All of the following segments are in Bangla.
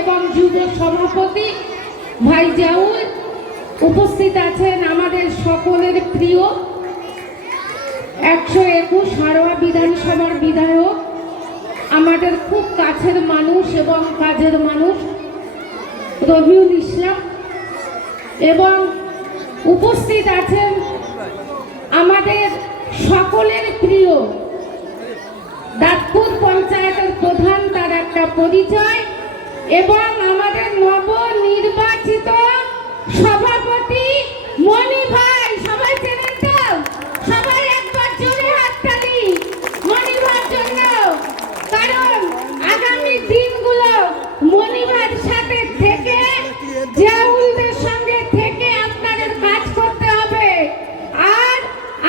এবং যুব সভাপতি ভাই জাউল, উপস্থিত আছেন আমাদের সকলের প্রিয় 121 হারোয়া বিধানসভার বিধায়ক, আমাদের খুব কাছের মানুষ এবং কাজের মানুষ রবিউল ইসলাম, এবং উপস্থিত আছেন আমাদের সকলের প্রিয় দাঁতপুর পঞ্চায়েতের প্রধান, তার একটা পরিচয়, এবং আমাদের নবনির্বাচিত সভাপতি মণি ভাই। সবাই চেনেন তো? সবাই একবার জোরে হাততালি মণি ভাইয়ের জন্য, কারণ আগামী দিনগুলো মণি ভাইয়ের সাথে থেকে জাউলদের সঙ্গে থেকে আপনাদের কাজ করতে হবে। আর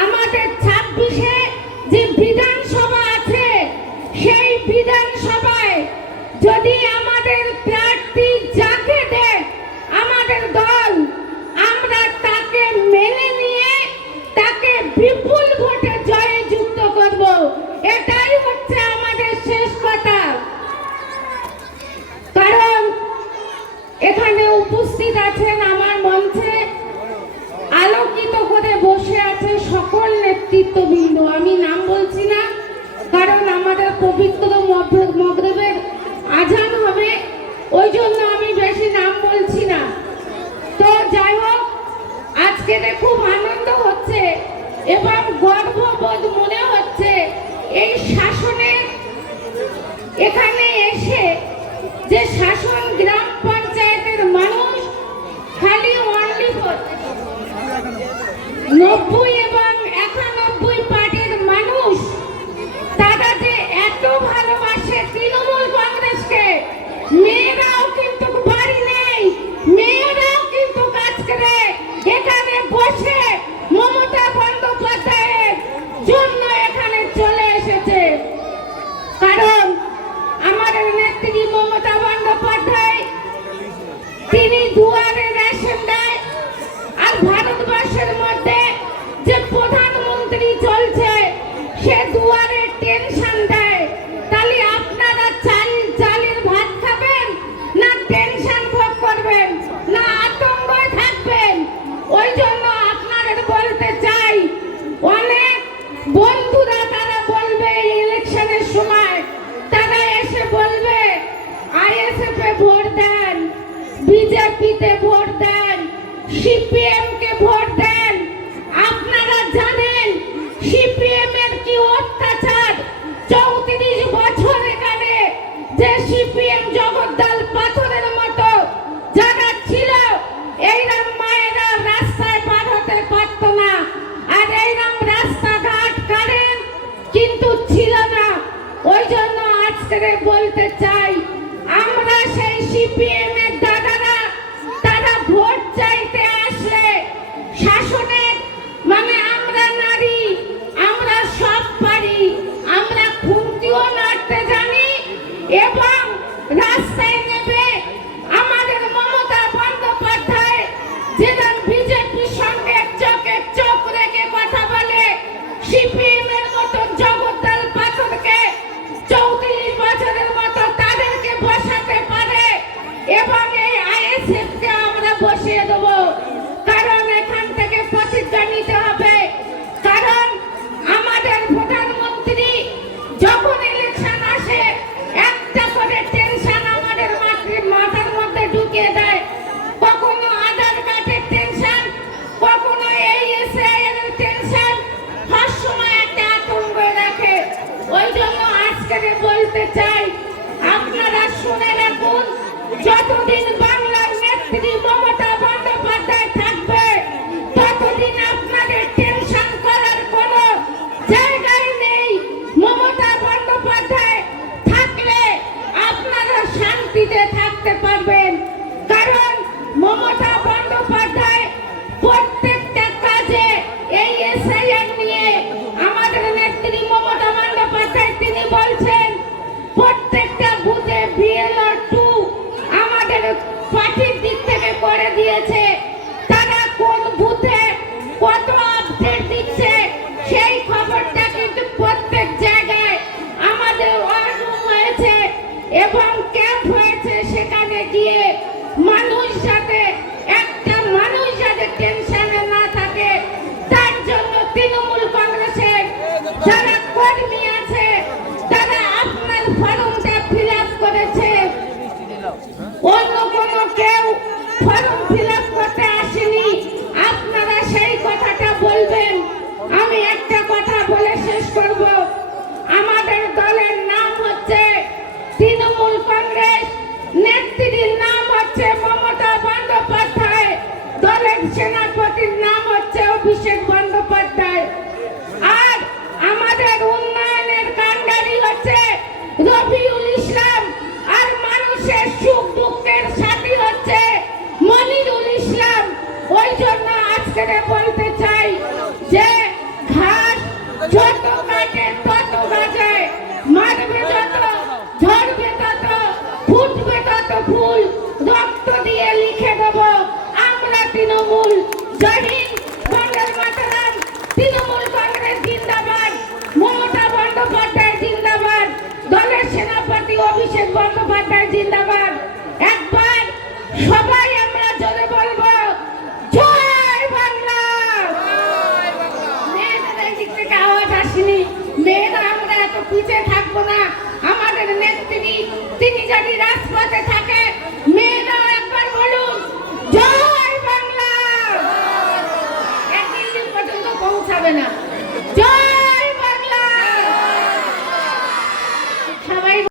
আমাদের 26-এ যে বিধানসভা আছে, সেই বিধানসভায় যদি আমাদের প্রার্থী যাকে দেন আমাদের দল, আমরা তাকে মেনে নিয়ে তাকে বিপুল ভোটে জয়যুক্ত করব। এটাই হচ্ছে আমাদের শেষ কথা। কারণ এখানে উপস্থিত আছেন, আমার মঞ্চে আলোকিত করে বসে আছে সকল নেতৃত্ববৃন্দ। আমি নাম বলছি না, কারণ আমাদের পবিত্র মগরিবের আজান হবে, ওই জন্য আমি বেশি নাম বলছি না। তো যাই হোক, আজকে খুব আনন্দ হচ্ছে এবং গর্ববোধ মনে হচ্ছে এই শাসনের এখানে এসে, যে শাসন গ্রাম পঞ্চায়েতের মানুষ খালি অনলি 90 এবং 91 পার্টির মানুষ, তারা যে এত ভালোবাসে তৃণমূল কংগ্রেসকে। মেয়েরাও কিন্তু বাড়ি নেই, মেয়েরাও কিন্তু কাজ করে এখানে বসে মমতা বন্দ্যোপাধ্যায়ের জন্য এখানে চলে এসেছে। কারণ আমাদের নেত্রী মমতা বন্দ্যোপাধ্যায়, তিনি দুয়ারে রেশন দেয়, আর ভারতবর্ষের মধ্যে যে প্রধানমন্ত্রী চলছে সে দুয়ারে টেনশন দেয়। তাহলে আপনারা চালের ভাত খাবেন, না টেনশন ভোগ করবেন, না আতঙ্কে থাকবেন? ওই জন্য আপনাদের বলতে চাই, অনেক বন্ধুরা তারা বলবে এই ইলেকশনের সময়, তারা এসে বলবে আইএসএফ এ ভোট দেন, বিজেপিতে ভোট দেন, সিপিএম কে ভোট দেন। আপনারা জানেন সিপিএম এর কি অত্যাচার। 34 বছর এখানে যে সিপিএম জগদ্দল পাথরের মতো যারা ছিল, এইরকম মায়েরা রাস্তায় পার হতে পারত না, আর এইরকম রাস্তাঘাট কারেন্ট কিন্তু ছিল না। ওই জন্য আজকে বলতে চাই, আমরা সেই সিপিএম এর দাদারা, তারা ভোট চাইতে আসলে শাসনের মানে আমরা নারী, আমরা সব পারি, আমরা খুন্তিও নাড়তে জানি, এবং রাস্তায় নেবে আমাদের মমতা বন্দ্যোপাধ্যায় যেদিন বিজেপির সঙ্গে চোখে চোখ রেখে কথা বলে, সিপিএম এর মতো জগদ্দল পাথরকে 34 বছরের মতো তাদেরকে বসাতে পারে, এবং এই আইএসএফ কে আমরা বসিয়ে দেব। কারণ এখান থেকে প্রতিজ্ঞা নিতে হবে, কারণ আমাদের প্রধানমন্ত্রী যখন ইলেকশন আসে একটা করে টেনশন আমাদের মাথার মধ্যে ঢুকিয়ে দেয়। কখনো আধার কার্ডের টেনশন, কখনো এইএসআই এর টেনশন, সব সময় একটা আতঙ্ক রাখে। ওই জন্য আজকে বলতে চাই, আপনারা শুনে রাখুন, যতদিন বাংলার নেত্রী মমতা বন্দ্যোপাধ্যায় থাকবে, ততদিন আপনাদের টেনশন করার কোনো জায়গায় নেই। মমতা বন্দ্যোপাধ্যায় থাকলে আপনারা শান্তিতে থাকতে পারবেন। কারণ মমতা বন্দ্যোপাধ্যায় প্রত্যেকটা কাজে এই এসআইআর নিয়ে আমাদের নেত্রী মমতা বন্দ্যোপাধ্যায় তিনি বলছেন, প্রত্যেকটা বুথে বিএলআর 2 আমাদের পার্টির দিক থেকে করে দিয়েছে। তারা কোন বুথে কত আপডেট দিচ্ছে সেই খবরটা কিন্তু প্রত্যেক জায়গায় আমাদের ওয়ার্ড রুম হয়েছে এবং ক্যাম্প হয়েছে, সেখানে জিন্দাবাদ। একবার সবাই আমরা জোরে বলবো জয় বাংলা। মেয়েদের এই দিক থেকে আওয়াজ আসেনি। মেয়েরা আমরা এত পিছিয়ে থাকবো না। আমাদের নেত্রী তিনি যদি রাজপথে